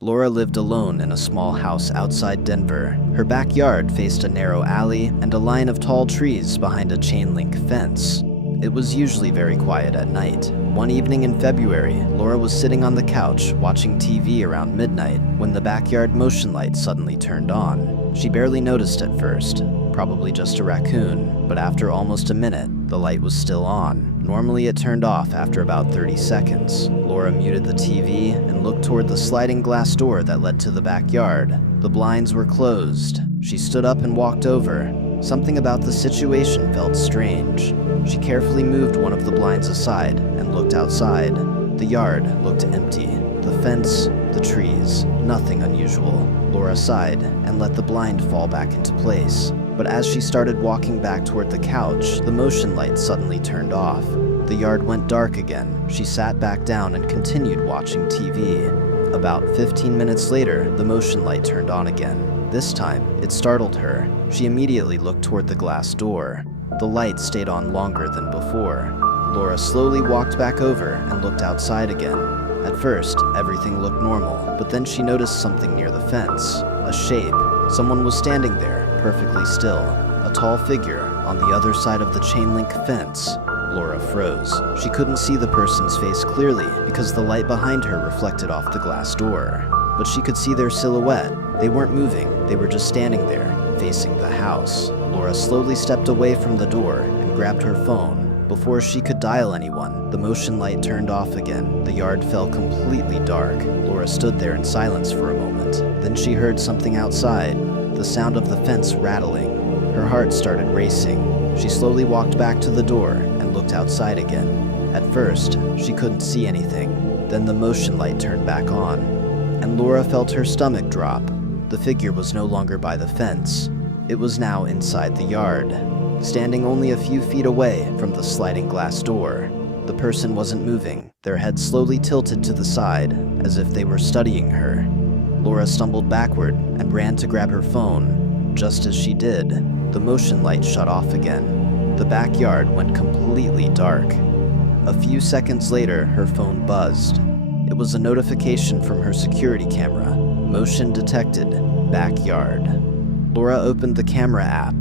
Laura lived alone in a small house outside Denver. Her backyard faced a narrow alley and a line of tall trees behind a chain-link fence. It was usually very quiet at night. One evening in February, Laura was sitting on the couch watching TV around midnight when the backyard motion light suddenly turned on. She barely noticed at first, probably just a raccoon, but after almost a minute, the light was still on. Normally it turned off after about 30 seconds. Laura muted the TV and looked toward the sliding glass door that led to the backyard. The blinds were closed. She stood up and walked over. Something about the situation felt strange. She carefully moved one of the blinds aside and looked outside. The yard looked empty. The fence, the trees, nothing unusual. Laura sighed and let the blind fall back into place. But as she started walking back toward the couch, the motion light suddenly turned off. The yard went dark again. She sat back down and continued watching TV. About 15 minutes later, the motion light turned on again. This time, it startled her. She immediately looked toward the glass door. The light stayed on longer than before. Laura slowly walked back over and looked outside again. At first, everything looked normal, but then she noticed something near the fence. A shape. Someone was standing there, perfectly still. A tall figure on the other side of the chain-link fence. Laura froze. She couldn't see the person's face clearly because the light behind her reflected off the glass door. But she could see their silhouette. They weren't moving, they were just standing there, facing the house. Laura slowly stepped away from the door and grabbed her phone. Before she could dial anyone, the motion light turned off again. The yard fell completely dark. Laura stood there in silence for a moment. Then she heard something outside, the sound of the fence rattling. Her heart started racing. She slowly walked back to the door and looked outside again. At first, she couldn't see anything. Then the motion light turned back on, and Laura felt her stomach drop. The figure was no longer by the fence. It was now inside the yard, standing only a few feet away from the sliding glass door. The person wasn't moving, their head slowly tilted to the side, as if they were studying her. Laura stumbled backward and ran to grab her phone. Just as she did, the motion light shut off again. The backyard went completely dark. A few seconds later, her phone buzzed. It was a notification from her security camera. Motion detected, backyard. Laura opened the camera app.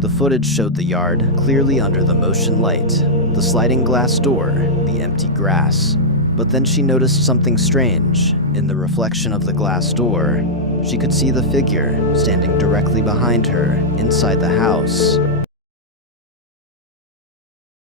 The footage showed the yard clearly under the motion light, the sliding glass door, the empty grass. But then she noticed something strange. In the reflection of the glass door, she could see the figure standing directly behind her inside the house.